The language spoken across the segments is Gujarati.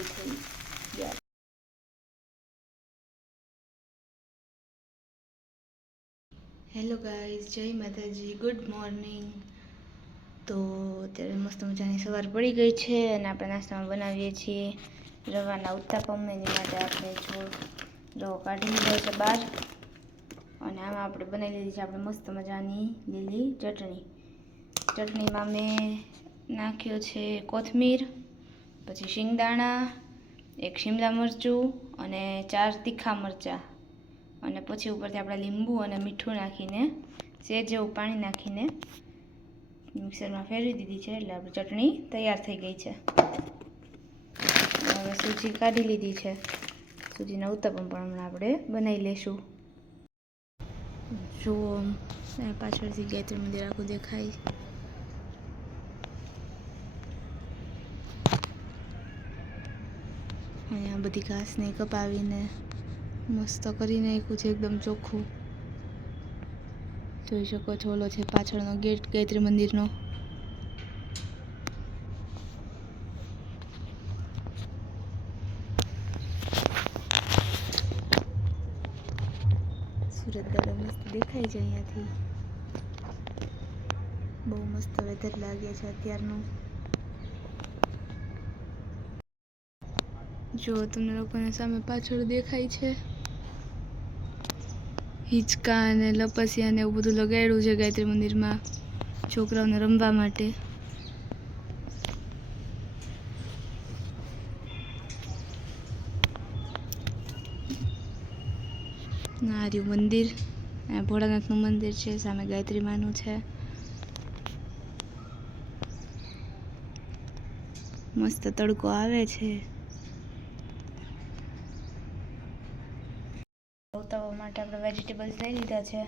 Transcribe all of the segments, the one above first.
રેડી થઈ હેલો ગાઈઝ જય માતાજી ગુડ મોર્નિંગ તો અત્યારે મસ્ત મજાની સવાર પડી ગઈ છે અને આપણે નાસ્તામાં બનાવીએ છીએ. રવાના ઉત્તાપમ એની માટે આપણે છોડ રવો કાઢી લીધો છે બહાર. અને આમાં આપણે બનાવી લીધી છે આપણે મસ્ત મજાની લીલી ચટણી. ચટણીમાં મેં નાખ્યો છે કોથમીર. પછી શિંગદાણા, એક શિમલા મરચું અને ચાર તીખા મરચાં. અને પછી ઉપરથી આપણે લીંબુ અને મીઠું નાખીને સેજ જેવું પાણી નાખીને મિક્સરમાં ફેરવી દીધી છે, એટલે આપણી ચટણી તૈયાર થઈ ગઈ છે. હવે સૂજી કાઢી લીધી છે. સૂજીના ઉત્તપમ પણ હમણાં આપણે બનાવી લઈશું જુઓ પાછળથી ગાયત્રી મંદિર આખું દેખાય. અહીંયા બધી ઘાસને કપાવીને મસ્ત કરી નાખ્યું છે, એકદમ ચોખ્ખું. જોઈ શકો છો, ઓલો છે પાછળનો ગેટ, ગાયત્રી મંદિરનો. સુરત દાદા મસ્ત દેખાય છે અહીંયાથી. બહુ મસ્ત વેધર લાગે છે અત્યારનું. જો તમને લોકોને સામે પાછળ દેખાય છે. હિંચકા અને લપસિયા ને એવું બધું લગાડ્યું છે ગાયત્રી મંદિરમાં છોકરાઓને રમવા માટે. આ રહ્યું મંદિર ભોળાનાથનું મંદિર છે, સામે ગાયત્રી માનું છે. મસ્ત તડકો આવે છે. ઉતાવવા માટે આપણે વેજીટેબલ્સ લઈ લીધા છે.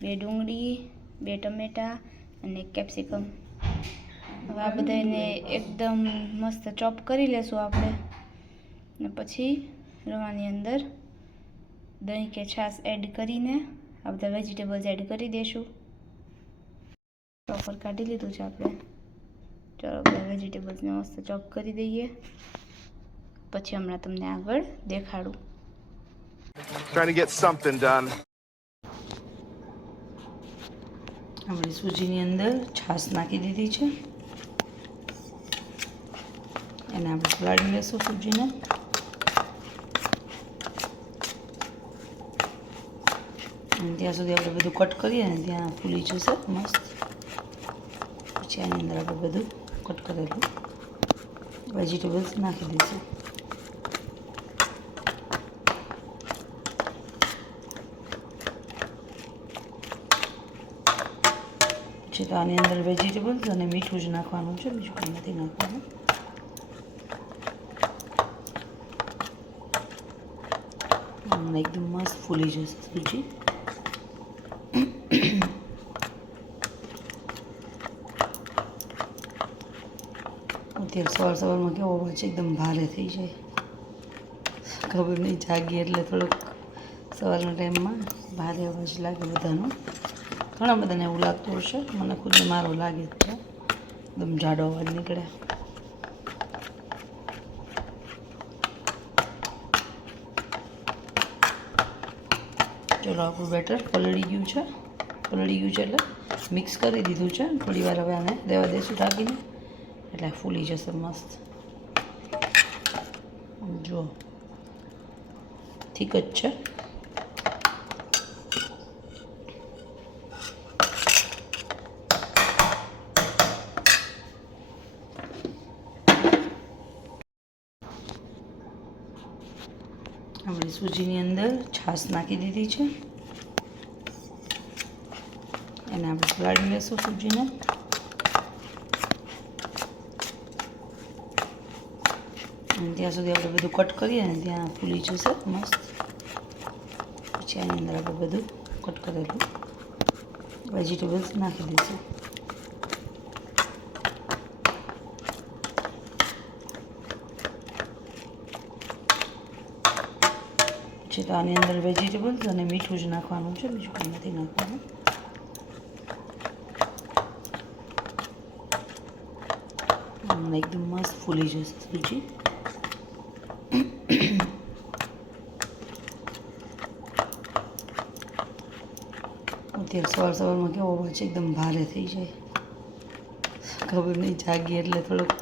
બે ડુંગળી, બે ટમેટા અને કેપ્સિકમ. હવે આ બધાને એકદમ મસ્ત ચોપ કરી લેશું આપણે. અને પછી રવાની અંદર દહીં કે છાશ એડ કરીને આ બધા વેજીટેબલ્સ એડ કરી દઈશું ચોપર કાઢી લીધું છે આપણે. ચાલો બધા વેજીટેબલ્સને મસ્ત ચોપ કરી દઈએ. પછી હમણાં તમને આગળ દેખાડું. Trying to get something done. આપણે સૂજીની અંદર છાશ નાખી દીધી છે. એને આપણે પલાળી લેશું સૂજીને. અને ત્યાં સુધી આપણે બધું કટ કરીએ ને ત્યાં ફૂલી જશે મસ્ત. પછી આની અંદર આપણે બધું કટ કરેલું. વેજીટેબલ્સ નાખી દઈશું. પછી તો આની અંદર વેજીટેબલ્સ અને મીઠું જ નાખવાનું છે. બીજું કંઈ નથી નાખવાનું. એકદમ મસ્ત ફૂલી જશે સૂજી. અત્યારે સવાર સવારમાં કેવો અવાજ એકદમ ભારે થઈ જાય. ખબર નહીં, જાગીએ એટલે થોડુંક સવારના ટાઈમમાં ભારે અવાજ લાગે બધાનો. ઘણા બધાને એવું લાગતું હશે. મને ખુદને મારો લાગે જ છે. એકદમ જાડો અવાજ નીકળે. ચલો, આપણું બેટર પલળી ગયું છે. પલળી ગયું છે એટલે મિક્સ કરી દીધું છે. થોડી વાર હવે આને દેવા દઈશું ઢાંકીને. એટલે ફૂલી જશે મસ્ત. જુઓ. ઠીક જ છે આપણે સૂજીની અંદર છાશ નાખી દીધી છે. એને આપણે પલાળી લેશું સૂજીને. ત્યાં સુધી આપણે બધું કટ કરીએ ને ત્યાં ફૂલી જશે મસ્ત. પછી આની અંદર આપણે બધું કટ કરેલું. વેજીટેબલ્સ નાખી દઈશું. છે તો આની અંદર વેજીટેબલ્સ અને મીઠું જ નાખવાનું છે. બીજું કંઈ નથી નાખવાનું. એકદમ મસ્ત ફૂલી જશે સૂજી અત્યારે સવાર સવારમાં કેવો હોય છે, એકદમ ભારે થઈ જાય. ખબર નહીં જાગીએ એટલે થોડુંક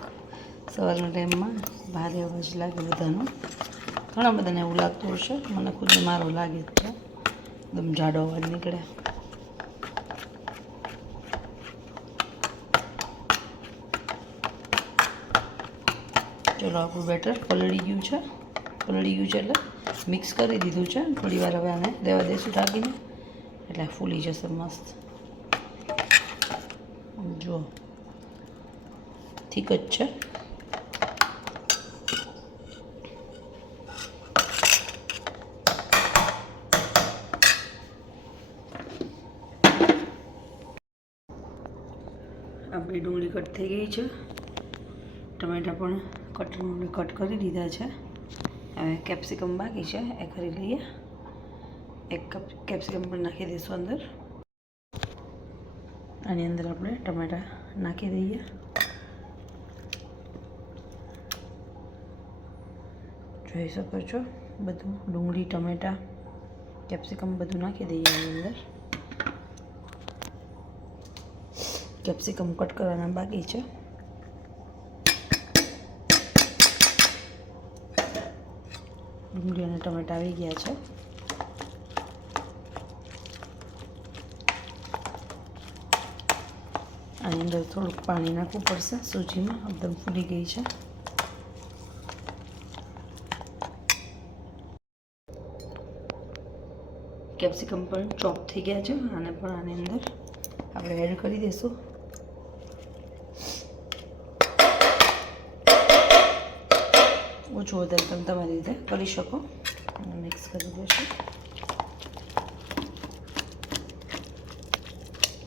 સવારના ટાઈમમાં ભારે અવાજ લાગે બધાનો. ઘણા બધાને એવું લાગતું હશે. મને ખુદ મારો લાગે જ છે. એકદમ જાડો અવાજ નીકળે. ચલો, આપણું બેટર પલળી ગયું છે. પલળી ગયું છે એટલે મિક્સ કરી દીધું છે. થોડી વાર હવે આને દેવા દઈશું ઢાંકીને. એટલે ફૂલી જશે મસ્ત. જુઓ. ઠીક જ છે આપણી ડુંગળી કટ થઈ ગઈ છે. ટમેટા પણ કટ કટ કરી દીધા છે. હવે કેપ્સિકમ બાકી છે, એ કરી લઈએ. એક કપ કેપ્સિકમ પણ નાખી દઈશું અંદર. આની અંદર આપણે ટમેટા નાખી દઈએ. જોઈ શકો છો, બધું ડુંગળી, ટમેટા, કેપ્સિકમ બધું નાખી દઈએ આની અંદર. કેપ્સિકમ કટ કરવાના બાકી છે. ડુંગળી અને ટમેટા આવી ગયા છે. આની અંદર થોડુંક પાણી નાખવું પડશે, સૂજીમાં એકદમ ફૂલી ગઈ છે. કેપ્સિકમ પણ ચોપ થઈ ગયા છે અને પણ આની અંદર આપણે એડ કરી દઈશું. ઓછું વધારે તમે તમારી રીતે કરી શકો. મિક્સ કરી દેશો.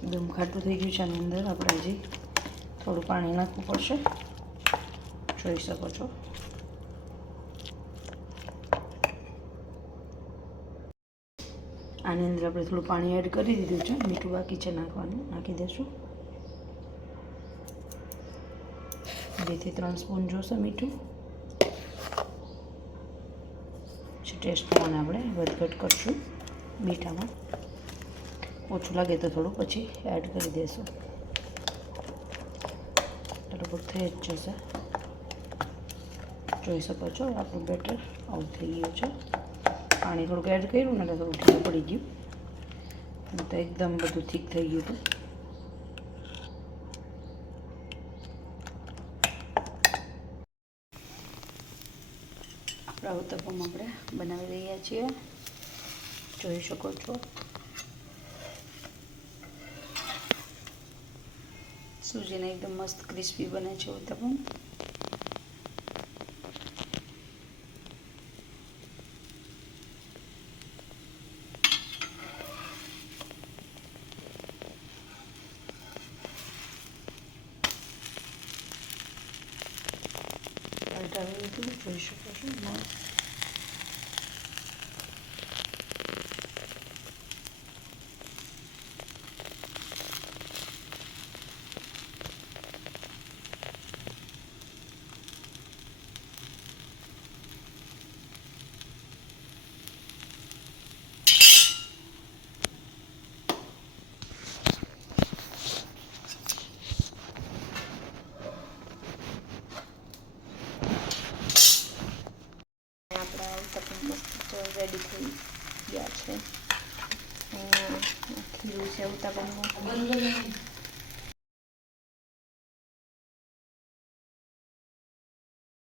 એકદમ ખાટું થઈ ગયું છે આની અંદર. આપણે હજી થોડું પાણી નાખવું પડશે. જોઈ શકો છો. આની અંદર આપણે થોડું પાણી એડ કરી દીધું છે. મીઠું બાકી છે નાખવાનું. નાખી દઈશું બેથી ત્રણ સ્પૂન જોશે મીઠું પછી ટેસ્ટ પ્રમાણે આપણે વધઘટ કરશું મીઠામાં. ઓછું લાગે તો થોડું, પછી એડ કરી દઈશું લગભગ થઈ જ જશે. જોઈ શકો છો, આપણું બેટર આવું થઈ ગયું છે. પાણી થોડુંક એડ કર્યું ને એટલે થોડું ઠીક પડી ગયું. તો એકદમ બધું ઠીક થઈ ગયું હતું. આપણા ઉત્તપમ આપણે બનાવી રહ્યા છીએ. જોઈ શકો છો. સૂજીને એકદમ મસ્ત ક્રિસ્પી બને છે ઉત્તપમ. જોઈ શકો છો મસ્ત આપણા ઉત્તપમ મસ્ત રેડી થઈ ગયા છે ઉત્તપમનું